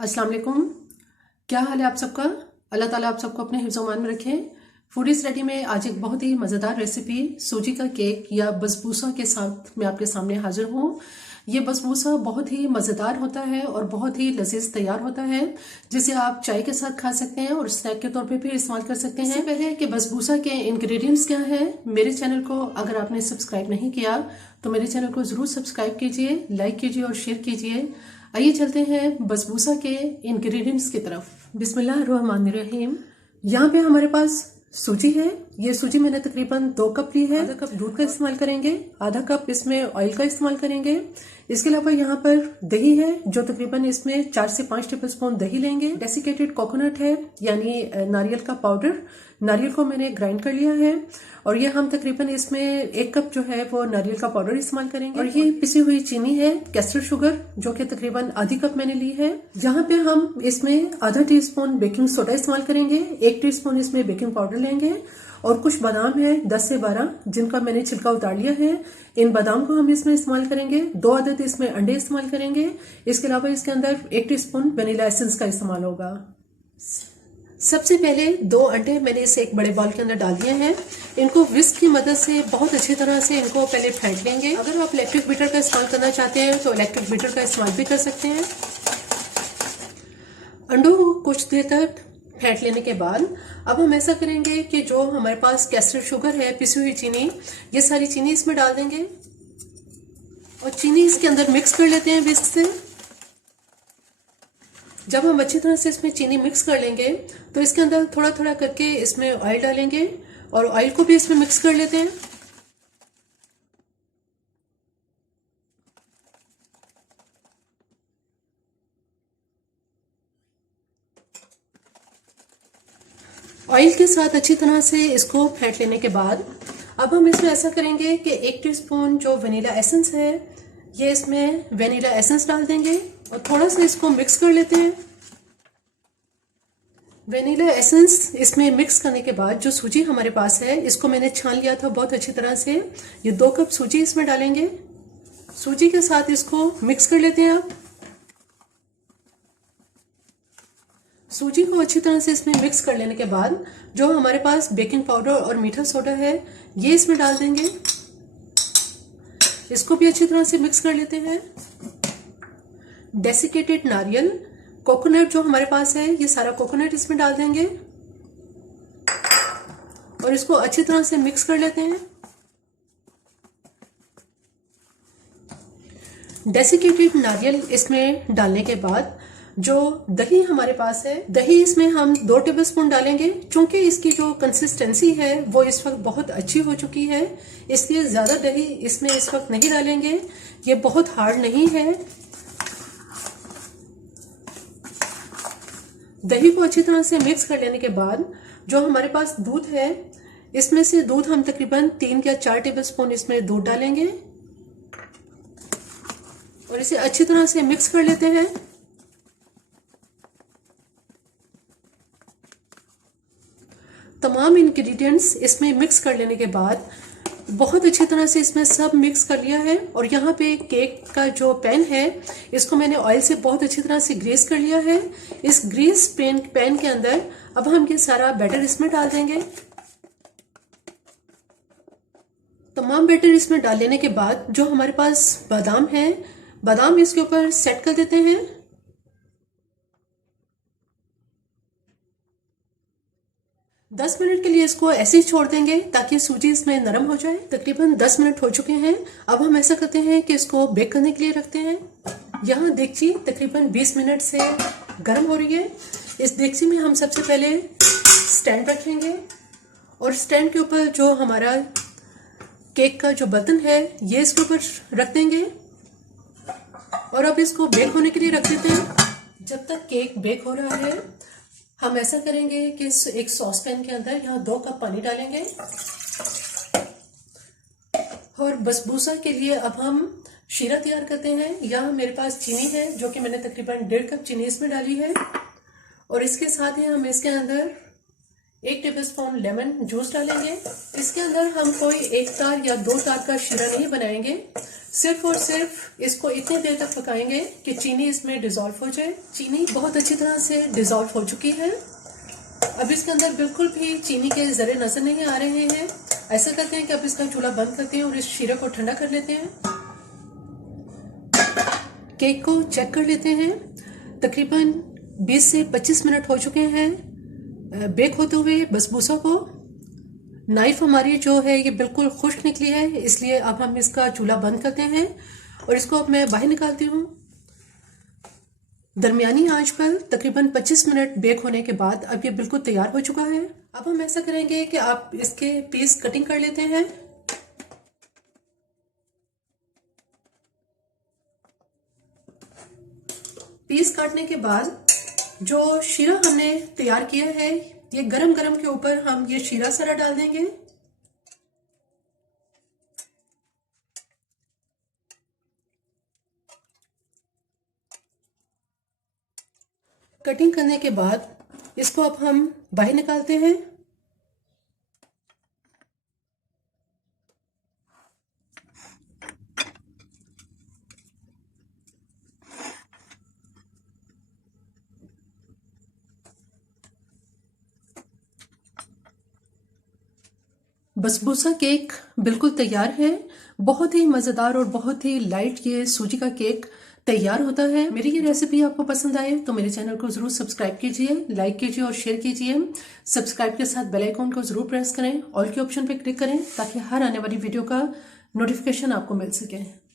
अस्सलाम वालेकुम। क्या हाल है आप सबका। अल्लाह ताला आप सबको अपने हिफ्ज़-ओ-मान में रखें। फूडीज रेडी में आज एक बहुत ही मज़ेदार रेसिपी सूजी का केक या बसबूसा के साथ मैं आपके सामने हाजिर हूँ। ये बसबूसा बहुत ही मज़ेदार होता है और बहुत ही लजीज तैयार होता है, जिसे आप चाय के साथ खा सकते हैं और स्नैक के तौर पे भी इस्तेमाल कर सकते हैं। इससे पहले कि बसबूसा के इंग्रेडिएंट्स क्या है, मेरे चैनल को अगर आपने सब्सक्राइब नहीं किया तो मेरे चैनल को ज़रूर सब्सक्राइब कीजिए, लाइक कीजिए और शेयर कीजिए। आइए चलते हैं बसबूसा के इंग्रेडिएंट्स की तरफ। बिस्मिल्लाहिर्रहमानिर्रहीम। यहाँ पे हमारे पास सूजी है। ये सूजी मैंने तकरीबन 2 कप ली है। आधा कप दूध का इस्तेमाल करेंगे, आधा कप इसमें ऑयल का इस्तेमाल करेंगे। इसके अलावा यहाँ पर दही है, जो तकरीबन इसमें 4 से 5 टेबलस्पून दही लेंगे। डेसिकेटेड कोकोनट है, यानी नारियल का पाउडर। नारियल को मैंने ग्राइंड कर लिया है और ये हम तकरीबन इसमें 1 कप जो है वो नारियल का पाउडर इस्तेमाल करेंगे। और ये पिसी हुई चीनी है, कैस्टर शुगर, जो कि तकरीबन आधी कप मैंने ली है। यहाँ पे हम इसमें आधा टीस्पून बेकिंग सोडा इस्तेमाल करेंगे, 1 टीस्पून इसमें बेकिंग पाउडर लेंगे और कुछ बादाम है 10 से 12, जिनका मैंने छिलका उतार लिया है। इन बादाम को हम इसमें इस्तेमाल करेंगे। 2 अदद इसमें अंडे इस्तेमाल करेंगे। इसके अलावा इसके अंदर 1 टीस्पून वनीला एसेंस का इस्तेमाल होगा। सबसे पहले 2 अंडे मैंने इसे एक बड़े बाउल के अंदर डाल दिए हैं। इनको विस्क की मदद से बहुत अच्छी तरह से इनको पहले फेंट लेंगे। अगर आप इलेक्ट्रिक बीटर का इस्तेमाल करना चाहते हैं तो इलेक्ट्रिक बीटर का इस्तेमाल भी कर सकते हैं। अंडों को कुछ देर तक फेंट लेने के बाद अब हम ऐसा करेंगे कि जो हमारे पास कैस्टर शुगर है, पिसी हुई चीनी, ये सारी चीनी इसमें डाल देंगे और चीनी इसके अंदर मिक्स कर लेते हैं विस्क से। जब हम अच्छी तरह से इसमें चीनी मिक्स कर लेंगे तो इसके अंदर थोड़ा थोड़ा करके इसमें ऑयल डालेंगे और ऑयल को भी इसमें मिक्स कर लेते हैं। ऑयल के साथ अच्छी तरह से इसको फेंट लेने के बाद अब हम इसमें ऐसा करेंगे कि 1 टीस्पून जो वनीला एसेंस है, ये इसमें वनीला एसेंस डाल देंगे और थोड़ा सा इसको मिक्स कर लेते हैं। वनीला एसेंस इसमें मिक्स करने के बाद जो सूजी हमारे पास है, इसको मैंने छान लिया था बहुत अच्छी तरह से। ये 2 कप सूजी इसमें डालेंगे। सूजी के साथ इसको मिक्स कर लेते हैं। आप सूजी को अच्छी तरह से इसमें मिक्स कर लेने के बाद जो हमारे पास बेकिंग पाउडर और मीठा सोडा है, ये इसमें डाल देंगे। इसको भी अच्छी तरह से मिक्स कर लेते हैं। डेसिकेटेड नारियल, कोकोनट जो हमारे पास है, ये सारा कोकोनट इसमें डाल देंगे और इसको अच्छी तरह से मिक्स कर लेते हैं। डेसिकेटेड नारियल इसमें डालने के बाद जो दही हमारे पास है, दही इसमें हम 2 टेबलस्पून डालेंगे। चूंकि इसकी जो कंसिस्टेंसी है वो इस वक्त बहुत अच्छी हो चुकी है, इसलिए ज्यादा दही इसमें इस वक्त नहीं डालेंगे। ये बहुत हार्ड नहीं है। दही को अच्छी तरह से मिक्स कर लेने के बाद जो हमारे पास दूध है, इसमें से दूध हम तकरीबन 3 या 4 टेबलस्पून इसमें दूध डालेंगे और इसे अच्छी तरह से मिक्स कर लेते हैं। तमाम इंग्रेडिएंट्स इसमें मिक्स कर लेने के बाद बहुत अच्छी तरह से इसमें सब मिक्स कर लिया है और यहाँ पे केक का जो पैन है, इसको मैंने ऑयल से बहुत अच्छी तरह से ग्रीस कर लिया है। इस ग्रीस पैन के अंदर अब हम ये सारा बैटर इसमें डाल देंगे। तमाम बैटर इसमें डाल लेने के बाद जो हमारे पास बादाम है, बादाम इसके ऊपर सेट कर देते हैं। दस मिनट के लिए इसको ऐसे ही छोड़ देंगे ताकि सूजी इसमें नरम हो जाए। तकरीबन 10 मिनट हो चुके हैं। अब हम ऐसा करते हैं कि इसको बेक करने के लिए रखते हैं। यहाँ देगची तकरीबन 20 मिनट से गर्म हो रही है। इस देगची में हम सबसे पहले स्टैंड रखेंगे और स्टैंड के ऊपर जो हमारा केक का जो बर्तन है, ये इसके ऊपर रख देंगे और अब इसको बेक होने के लिए रख देते हैं। जब तक केक बेक हो रहा है, हम ऐसा करेंगे कि एक सॉस पैन के अंदर यहाँ 2 कप पानी डालेंगे और बसबूसा के लिए अब हम शीरा तैयार करते हैं। यहाँ मेरे पास चीनी है, जो कि मैंने तकरीबन 1.5 कप चीनी इसमें डाली है और इसके साथ ही हम इसके अंदर 1 टेबलस्पून लेमन जूस डालेंगे। इसके अंदर हम कोई 1 तार या 2 तार का शीरा नहीं बनाएंगे, सिर्फ और सिर्फ इसको इतनी देर तक पकाएंगे कि चीनी इसमें डिजोल्व हो जाए। चीनी बहुत अच्छी तरह से डिजोल्व हो चुकी है। अब इसके अंदर बिल्कुल भी चीनी के जरे नजर नहीं आ रहे हैं। ऐसा करते हैं कि अब इसका चूल्हा बंद करते हैं और इस शीरे को ठंडा कर लेते हैं। केक को चेक कर लेते हैं। तकरीबन 20 से 25 मिनट हो चुके हैं बेक होते हुए बसबूसा को। नाइफ हमारी जो है ये बिल्कुल खुश्क निकली है, इसलिए अब हम इसका चूल्हा बंद करते हैं और इसको अब मैं बाहर निकालती हूँ। दरमियानी आंच पर तकरीबन 25 मिनट बेक होने के बाद अब ये बिल्कुल तैयार हो चुका है। अब हम ऐसा करेंगे कि आप इसके पीस कटिंग कर लेते हैं। पीस काटने के बाद जो शीरा हमने तैयार किया है, ये गरम गरम के ऊपर हम ये शीरा सारा डाल देंगे। कटिंग करने के बाद इसको अब हम बाहर निकालते हैं। बसबूसा केक बिल्कुल तैयार है। बहुत ही मज़ेदार और बहुत ही लाइट ये सूजी का केक तैयार होता है। मेरी ये रेसिपी आपको पसंद आए तो मेरे चैनल को जरूर सब्सक्राइब कीजिए, लाइक कीजिए और शेयर कीजिए। सब्सक्राइब के साथ बेल आइकन को जरूर प्रेस करें, ऑल के ऑप्शन पे क्लिक करें ताकि हर आने वाली वीडियो का नोटिफिकेशन आपको मिल सके।